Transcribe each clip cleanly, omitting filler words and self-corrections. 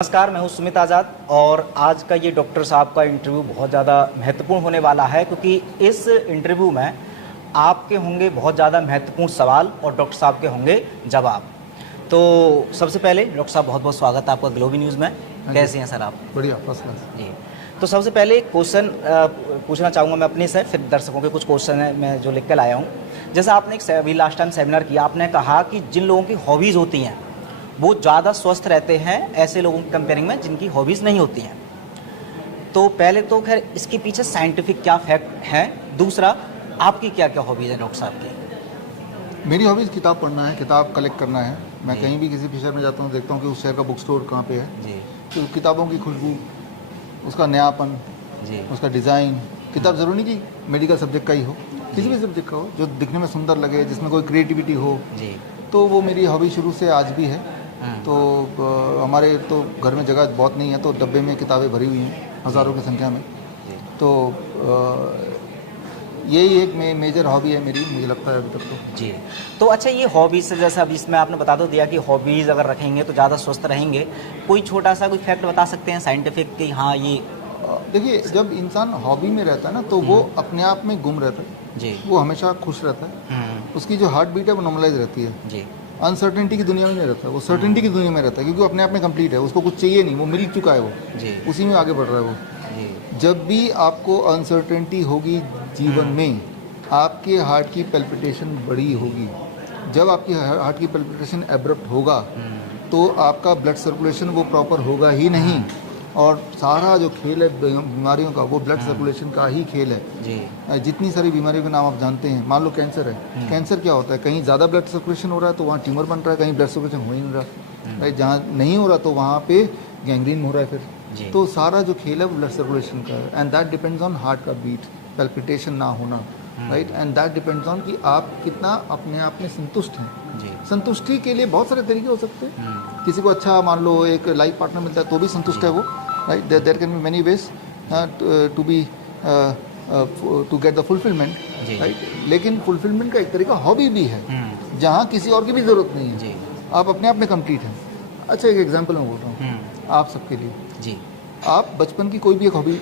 नमस्कार, मैं हूं सुमित आज़ाद और आज का ये डॉक्टर साहब का इंटरव्यू बहुत ज़्यादा महत्वपूर्ण होने वाला है क्योंकि इस इंटरव्यू में आपके होंगे बहुत ज़्यादा महत्वपूर्ण सवाल और डॉक्टर साहब के होंगे जवाब। तो सबसे पहले डॉक्टर साहब बहुत बहुत स्वागत है आपका ग्लोबी न्यूज़ में। कैसे हैं सर आप? बढ़िया, फर्स्ट क्लास जी। तो सबसे पहले एक क्वेश्चन पूछना चाहूँगा मैं अपने से, फिर दर्शकों के कुछ क्वेश्चन है मैं जो लिख कर लाया हूँ। जैसा आपने अभी लास्ट टाइम सेमिनार किया, आपने कहा कि जिन लोगों की हॉबीज़ होती हैं वो ज़्यादा स्वस्थ रहते हैं ऐसे लोगों की कंपेयरिंग में जिनकी हॉबीज़ नहीं होती हैं। तो पहले तो खैर इसके पीछे साइंटिफिक क्या फैक्ट है, दूसरा आपकी क्या क्या हॉबीज़ है डॉक्टर साहब की? मेरी हॉबीज़ किताब पढ़ना है, किताब कलेक्ट करना है। मैं जी। कहीं भी किसी भी शहर में जाता हूँ, देखता हूँ कि उस शहर का बुक स्टोर कहाँ पे है। जी तो किताबों की खुशबू, उसका नयापन, जी उसका डिज़ाइन। किताब ज़रूरी नहीं कि मेडिकल सब्जेक्ट का ही हो, किसी भी सब्जेक्ट का हो, जो दिखने में सुंदर लगे, जिसमें कोई क्रिएटिविटी हो। जी। तो वो मेरी हॉबी शुरू से आज भी है। तो हमारे तो घर में जगह बहुत नहीं है, तो डब्बे में किताबें भरी हुई हैं हज़ारों की संख्या में। तो यही एक मेजर हॉबी है मेरी, मुझे लगता है अभी तक तो। जी। तो अच्छा, ये हॉबीज़ से जैसे अभी इसमें आपने बता दो दिया कि हॉबीज़ अगर रखेंगे तो ज़्यादा स्वस्थ रहेंगे, कोई छोटा सा कोई फैक्ट बता सकते हैं साइंटिफिक कि हाँ ये? देखिए, जब इंसान हॉबी में रहता है ना, तो वो अपने आप में गुम रहता है। जी। वो हमेशा खुश रहता है। उसकी जो हार्ट बीट है वो नॉर्मलाइज रहती है। जी। अनसर्टेनिटी की दुनिया में नहीं रहता, वो सर्टेनिटी की दुनिया में रहता है, क्योंकि वो अपने आप में कंप्लीट है, उसको कुछ चाहिए नहीं, वो मिल चुका है, वो जी। उसी में आगे बढ़ रहा है वो। जी। जब भी आपको अनसर्टेनिटी होगी जीवन में, आपके हार्ट की पैल्पिटेशन बड़ी होगी। जब आपकी हार्ट की पैल्पिटेशन एब्रप्ट होगा तो आपका ब्लड सर्कुलेशन वो प्रॉपर होगा ही नहीं, और सारा जो खेल है बीमारियों का, वो ब्लड सर्कुलेशन का ही खेल है। जी। जितनी सारी बीमारियों के नाम आप जानते हैं, मान लो कैंसर है। कैंसर क्या होता है? कहीं ज़्यादा ब्लड सर्कुलेशन हो रहा है तो वहाँ ट्यूमर बन रहा है, कहीं ब्लड सर्कुलेशन हो ही नहीं रहा, राइट? जहाँ नहीं हो रहा तो वहाँ पे गैंग्रीन हो रहा है फिर। तो सारा जो खेल है वो ब्लड सर्कुलेशन का है, and that depends on heart का बीट, पैल्पिटेशन ना होना, right? And that depends on कि आप कितना अपने आप में संतुष्ट हैं। संतुष्टि के लिए बहुत सारे तरीके हो सकते हैं। किसी को अच्छा मान लो एक लाइफ पार्टनर मिलता है तो भी संतुष्ट है वो, right? There can be many ways to be to get the fulfilment, right? लेकिन फुलफिलमेंट का एक तरीका हॉबी भी है, जहाँ किसी और की भी ज़रूरत नहीं है, आप अपने आप में कंप्लीट हैं। अच्छा, एक एग्जांपल मैं बोल रहा हूँ आप सबके लिए। जी। आप बचपन की कोई भी एक हॉबी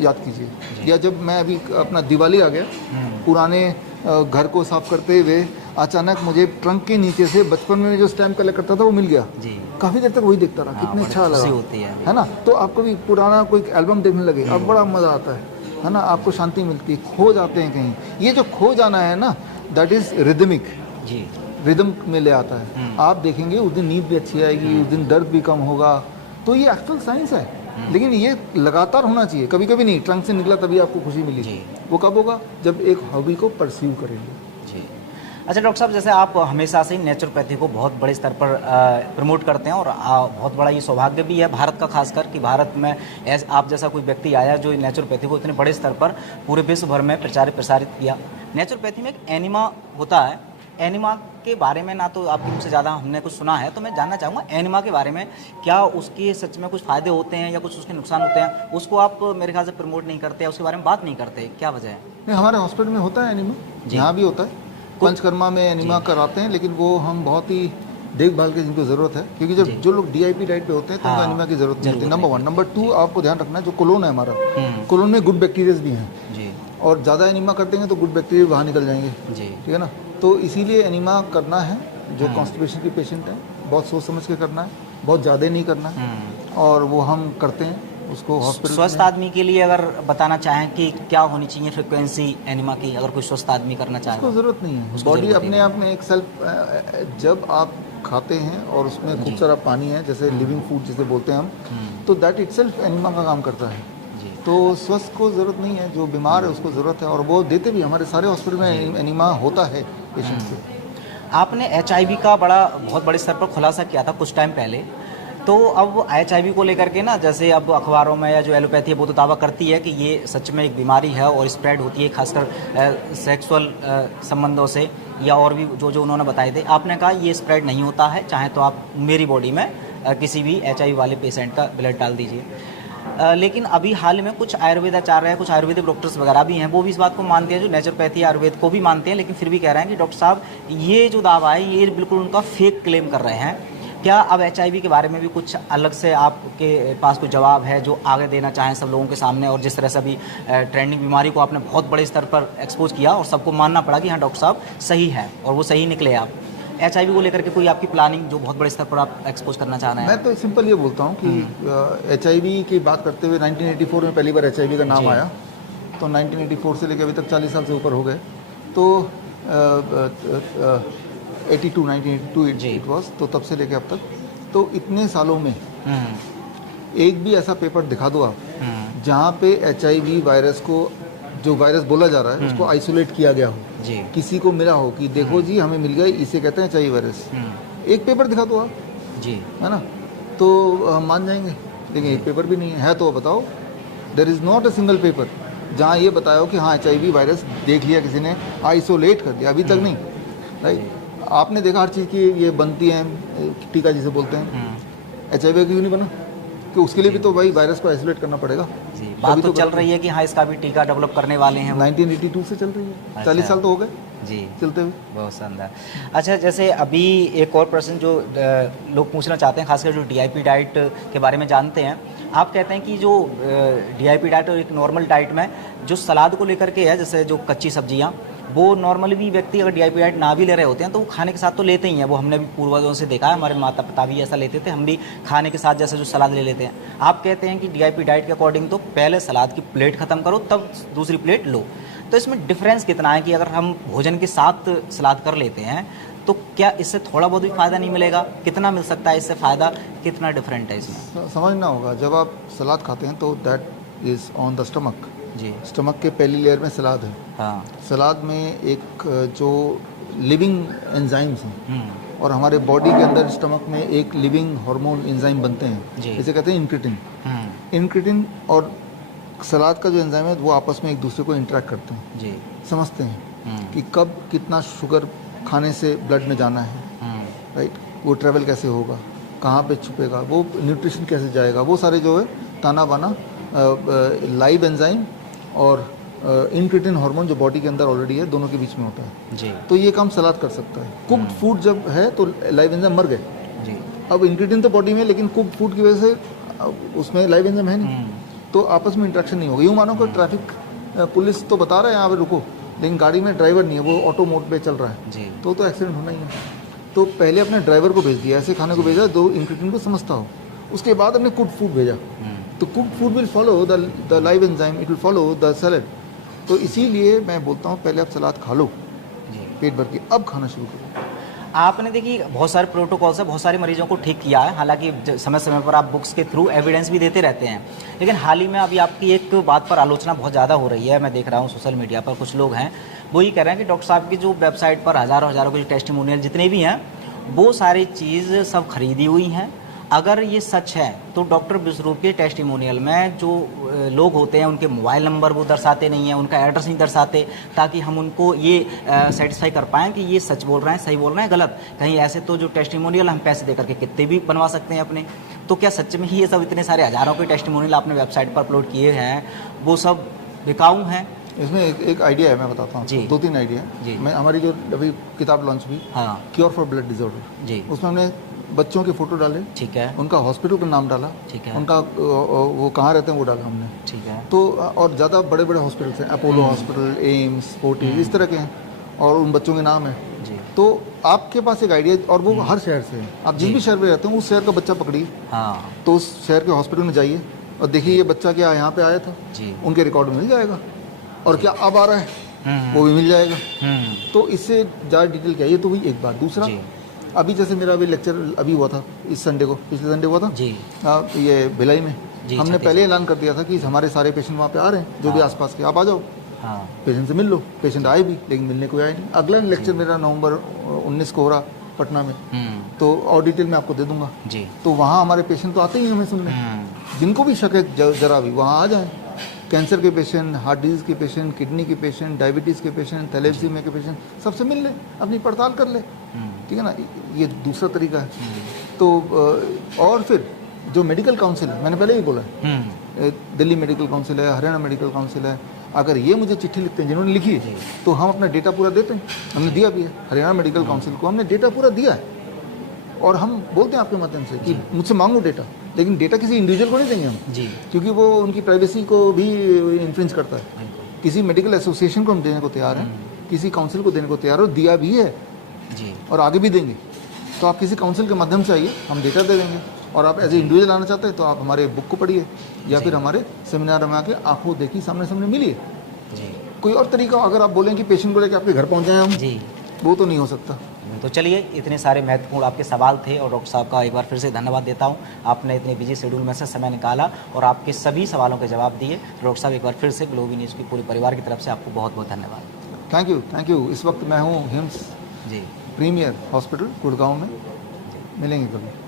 याद कीजिए, या जब मैं अभी अपना दिवाली आ गया, पुराने घर को साफ करते हुए अचानक मुझे ट्रंक के नीचे से बचपन में जो स्टैम्प कलेक्ट करता था वो मिल गया। जी। काफ़ी देर तक वही देखता रहा, कितनी अच्छा लगा, होती है ना? तो आपको भी पुराना कोई एल्बम देखने लगे, अब बड़ा मज़ा आता है ना? आपको शांति मिलती है, खो जाते हैं कहीं। ये जो खो जाना है ना, दैट इज़ रिदमिक। जी। रिदम में ले आता है। आप देखेंगे उस दिन नींद भी अच्छी आएगी, उस दिन दर्द भी कम होगा। तो ये एक्चुअल साइंस है, लेकिन ये लगातार होना चाहिए, कभी कभी नहीं। ट्रंक से निकला तभी आपको खुशी मिली, वो कब होगा? जब एक हॉबी को परस्यू करेंगे। जी। अच्छा डॉक्टर साहब, जैसे आप हमेशा से नेचुरोपैथी को बहुत बड़े स्तर पर प्रमोट करते हैं और बहुत बड़ा ये सौभाग्य भी है भारत का, खासकर कि भारत में आप जैसा कोई व्यक्ति आया जो नेचुरोपैथी को इतने बड़े स्तर पर पूरे विश्व भर में प्रसारित किया। नेचुरोपैथी में एक एनिमा होता है, एनिमा के बारे में ना तो आपके मुझसे ज़्यादा हमने कुछ सुना है, तो मैं जानना चाहूँगा एनिमा के बारे में, क्या उसके सच में कुछ फ़ायदे होते हैं या कुछ उसके नुकसान होते हैं? उसको आप मेरे ख्याल से प्रमोट नहीं करते, उसके बारे में बात नहीं करते, क्या वजह है? नहीं, हमारे हॉस्पिटल में होता है एनिमा, यहाँ भी होता है। पंचकर्मा में एनिमा कराते हैं, लेकिन वो हम बहुत ही देखभाल की जिनको ज़रूरत है, क्योंकि जब जो लोग DIP डाइट पे होते हैं तो उनको एनिमा की ज़रूरत नहीं होती, नंबर 1। नंबर 2, आपको ध्यान रखना है जो कोलोन है हमारा, कोलोन में गुड बैक्टीरियाज भी हैं, और ज़्यादा एनिमा कर देंगे तो गुड बैक्टीरिया बाहर निकल जाएंगे, ठीक है ना? तो इसीलिए एनिमा करना है जो कॉन्स्टिपेशन के पेशेंट हैं, बहुत सोच समझ के करना है, बहुत ज़्यादा नहीं करना है, और वो हम करते हैं उसको हॉस्पिटल। स्वस्थ आदमी के लिए अगर बताना चाहें कि क्या होनी चाहिए फ्रिक्वेंसी एनिमा की, अगर कोई स्वस्थ आदमी करना चाहे? उसको ज़रूरत नहीं है, बॉडी अपने आप में एक सेल्फ, जब आप खाते हैं और उसमें खूब सारा पानी है, जैसे लिविंग फूड जिसे बोलते हैं हम, तो दैट इटसेल्फ एनिमा का काम करता है। तो स्वस्थ को ज़रूरत नहीं है, जो बीमार है उसको ज़रूरत है, और वो देते भी। हमारे सारे हॉस्पिटल में एनिमा होता है पेशेंट को। आपने HIV का बहुत बड़े स्तर पर खुलासा किया था कुछ टाइम पहले, तो अब HIV को लेकर के ना, जैसे अब अखबारों में या जो एलोपैथी है वो तो दावा करती है कि ये सच में एक बीमारी है और स्प्रेड होती है, खासकर सेक्सुअल संबंधों से, या और भी जो उन्होंने बताए थे। आपने कहा ये स्प्रेड नहीं होता है, चाहे तो आप मेरी बॉडी में किसी भी HIV वाले पेशेंट का ब्लड डाल दीजिए। लेकिन अभी हाल में कुछ आयुर्वेद आचार्य हैं, कुछ आयुर्वेदिक डॉक्टर्स वगैरह भी हैं, वो भी इस बात को मानते हैं, जो नेचुरोपैथी आयुर्वेद को भी मानते हैं, लेकिन फिर भी कह रहे हैं कि डॉक्टर साहब ये जो दावा है ये बिल्कुल उनका फेक क्लेम कर रहे हैं। क्या अब HIV के बारे में भी कुछ अलग से आपके पास कोई जवाब है जो आगे देना चाहें सब लोगों के सामने, और जिस तरह से अभी ट्रेंडिंग बीमारी को आपने बहुत बड़े स्तर पर एक्सपोज किया और सबको मानना पड़ा कि हाँ डॉक्टर साहब सही है और वो सही निकले, आप HIV को लेकर के कोई आपकी प्लानिंग जो बहुत बड़े स्तर पर आप एक्सपोज करना चाह रहे हैं? मैं तो सिंपल ये बोलता हूँ कि HIV की बात करते हुए 1984 में पहली बार HIV का नाम आया, तो 1984 से लेकर अभी तक 40 साल से ऊपर हो गए, तो 1982 इट वाज, तो तब से लेके अब तक, तो इतने सालों में एक भी ऐसा पेपर दिखा दो आप जहाँ पे HIV वायरस को, जो वायरस बोला जा रहा है उसको आइसोलेट किया गया हो जी, किसी को मिला हो कि देखो जी हमें मिल गया, इसे कहते हैं HIV वायरस, एक पेपर दिखा दो आप जी, है ना, तो हम मान जाएंगे, लेकिन एक पेपर भी नहीं है तो बताओ, there is not a single paper जहाँ ये बताया हो कि हाँ HIV वायरस देख लिया किसी ने, आइसोलेट कर दिया, अभी तक नहीं, राइट। आपने देखा हर चीज़ की ये बनती है, टीका जिसे बोलते हैं, HIV क्यों नहीं बना, कि उसके लिए भी तो भाई वायरस को आइसोलेट करना पड़ेगा जी। बात तो चल रही है कि हाँ इसका भी टीका डेवलप करने वाले हैं, 1982 से चल रही है, 40 साल तो हो गए जी चलते हुए। बहुत शानदार। अच्छा, जैसे अभी एक और प्रश्न जो लोग पूछना चाहते हैं, खासकर जो DIP डाइट के बारे में जानते हैं, आप कहते हैं कि जो DIP डाइट और एक नॉर्मल डाइट में जो सलाद को लेकर के है, जैसे जो कच्ची सब्जियां, वो नॉर्मली भी व्यक्ति अगर DIP डाइट ना भी ले रहे होते हैं तो वो खाने के साथ तो लेते ही हैं, वो हमने भी पूर्वजों से देखा है, हमारे माता पिता भी ऐसा लेते थे, हम भी खाने के साथ जैसे जो सलाद ले लेते हैं। आप कहते हैं कि DIP डाइट के अकॉर्डिंग तो पहले सलाद की प्लेट ख़त्म करो तब दूसरी प्लेट लो, तो इसमें डिफरेंस कितना है कि अगर हम भोजन के साथ सलाद कर लेते हैं तो क्या इससे थोड़ा बहुत भी फ़ायदा नहीं मिलेगा, कितना मिल सकता है इससे फ़ायदा, कितना डिफरेंट है इसमें? समझना होगा, जब आप सलाद खाते हैं तो that is on the stomach जी, स्टमक के पहली लेयर में सलाद है, हाँ, सलाद में एक जो लिविंग एंजाइम्स हैं और हमारे बॉडी के अंदर स्टमक में एक लिविंग हार्मोन एंजाइम बनते हैं, इसे कहते हैं इंक्रेटिन। इंक्रेटिन और सलाद का जो एंजाइम है वो आपस में एक दूसरे को इंटरेक्ट करते हैं जी, समझते हैं कि कब कितना शुगर खाने से ब्लड में जाना है, राइट, वो ट्रेवल कैसे होगा, कहाँ पे छुपेगा, वो न्यूट्रिशन कैसे जाएगा, वो सारे जो है ताना बाना लाइव एंजाइम और इंक्रेटिन हार्मोन जो बॉडी के अंदर ऑलरेडी है, दोनों के बीच में होता है जी, तो ये काम सलाद कर सकता है। कुक्ड फूड जब है तो लाइव एंजाइम मर गए जी, अब इंक्रेटिन तो बॉडी में, लेकिन कुक्ड फूड की वजह से उसमें लाइव एंजाइम है नहीं, तो आपस में इंट्रैक्शन नहीं होगा। यूँ मानो कि ट्रैफिक पुलिस तो बता रहा है यहाँ पे रुको, लेकिन गाड़ी में ड्राइवर नहीं है, वो ऑटो मोड पे चल रहा है जी, तो एक्सीडेंट होना ही है। तो पहले अपने ड्राइवर को भेज दिया, ऐसे खाने को भेजा दो इंक्रेटिन को समझता हो, उसके बाद हमने कुक्ड फूड भेजा, तो cooked food will follow the live enzyme, it will follow the salad. तो इसीलिए मैं बोलता हूँ पहले आप सलाद खा लो पेट भर के, अब खाना शुरू करो। आपने देखिए बहुत सारे प्रोटोकॉल से बहुत सारे मरीजों को ठीक किया है, हालांकि समय समय पर आप बुक्स के थ्रू एविडेंस भी देते रहते हैं, लेकिन हाल ही में अभी आपकी एक बात पर आलोचना बहुत ज़्यादा हो रही है, मैं देख रहा हूँ सोशल मीडिया पर कुछ लोग हैं वो ये कह रहे हैं कि डॉक्टर साहब की जो वेबसाइट पर हज़ारों हज़ारों के टेस्टिमोनियल जितने भी हैं वो सारी चीज़ सब खरीदी हुई हैं। अगर ये सच है तो डॉक्टर विश्वरूप के टेस्टिमोनियल में जो लोग होते हैं उनके मोबाइल नंबर वो दर्शाते नहीं हैं, उनका एड्रेस नहीं दर्शाते, ताकि हम उनको ये सेटिस्फाई कर पाएँ कि ये सच बोल रहे हैं, सही बोल रहे हैं, गलत। कहीं ऐसे तो जो टेस्टिमोनियल हम पैसे दे करके कितने भी बनवा सकते हैं अपने, तो क्या सच में ही ये सब इतने सारे हज़ारों के टेस्टिमोनियल आपने वेबसाइट पर अपलोड किए हैं वो सब बिकाऊ हैं? इसमें एक आइडिया है, मैं बताता हूँ जी, 2-3 आइडिया जी। मैं हमारी जो अभी किताब लॉन्च हुई, हाँ, क्योर फॉर ब्लड डिसऑर्डर जी, उसमें हमने बच्चों के फोटो डाले, ठीक है, उनका हॉस्पिटल का नाम डाला, ठीक है, उनका वो कहाँ रहते हैं वो डाला हमने, ठीक है, तो और ज़्यादा बड़े बड़े हॉस्पिटल्स हैं, अपोलो हॉस्पिटल, एम्स, फोर्टिस, इस तरह के हैं, और उन बच्चों के नाम है जी। तो आपके पास एक आइडिया, और वो हर शहर से है, आप जिस भी शहर में रहते हैं उस शहर का बच्चा पकड़िए, हाँ, तो उस शहर के हॉस्पिटल में जाइए और देखिए ये बच्चा क्या यहाँ पे आया था जी, उनके रिकॉर्ड में मिल जाएगा, और क्या अब आ रहा है वो भी मिल जाएगा। तो इससे ज़्यादा डिटेल क्या, ये तो हुई एक बात। दूसरा, अभी जैसे मेरा अभी लेक्चर अभी हुआ था इस संडे को, पिछले संडे हुआ था जी, ये भिलाई में, हमने पहले ऐलान कर दिया था कि हमारे सारे पेशेंट वहाँ पे आ रहे हैं, जो भी आसपास के, आप आ जाओ, हाँ, पेशेंट से मिल लो। पेशेंट आए भी, लेकिन मिलने को आए नहीं। अगला लेक्चर मेरा नवंबर 19 को हो रहा पटना में, तो और डिटेल में आपको दे दूंगा जी। तो वहाँ हमारे पेशेंट तो आते ही हमें सुनने, जिनको भी शक है जरा भी वहाँ आ जाए। कैंसर के पेशेंट, हार्ट डिजीज़ के पेशेंट, किडनी के पेशेंट, डायबिटीज़ के पेशेंट, थैलेसीमिया के पेशेंट, सबसे मिल ले, अपनी पड़ताल कर ले, ठीक है ना, ये दूसरा तरीका है। तो और फिर जो मेडिकल काउंसिल है, मैंने पहले ही बोला है, दिल्ली मेडिकल काउंसिल है, हरियाणा मेडिकल काउंसिल है, अगर ये मुझे चिट्ठी लिखते हैं जिन्होंने लिखी है, तो हम अपना डेटा पूरा देते हैं, हमने दिया भी है। हरियाणा मेडिकल काउंसिल को हमने डेटा पूरा दिया है, बिल्कुल। और हम बोलते हैं आपके माध्यम से कि मुझसे मांगो डेटा, लेकिन डेटा किसी इंडिविजुअल को नहीं देंगे हम जी, क्योंकि वो उनकी प्राइवेसी को भी इन्फ्रिंज करता है। बिल्कुल किसी मेडिकल एसोसिएशन को हम देने को तैयार हैं, किसी काउंसिल को देने को तैयार हो, दिया भी है जी, और आगे भी देंगे। तो आप किसी काउंसिल के माध्यम से आइए, हम डेटा दे देंगे। और आप एज ए इंडिविजुअल आना चाहते हैं तो आप हमारे बुक को पढ़िए या फिर हमारे सेमिनार में आके आंखों देखी सामने सामने मिलिए। जी, कोई और तरीका अगर आप बोलें कि पेशेंट को लेकर आपके घर पहुंच जाएं हम, जी। वो तो नहीं हो सकता। तो चलिए, इतने सारे महत्वपूर्ण आपके सवाल थे और डॉक्टर साहब का एक बार फिर से धन्यवाद देता हूं। आपने इतने बिजी शेड्यूल में से समय निकाला और आपके सभी सवालों के जवाब दिए। डॉक्टर साहब, एक बार फिर से ग्लोबी न्यूज़ की पूरे परिवार की तरफ से आपको बहुत बहुत धन्यवाद। Thank you. इस वक्त मैं हूँ हिम्स जी, प्रीमियर हॉस्पिटल गुड़गांव में, मिलेंगे कभी।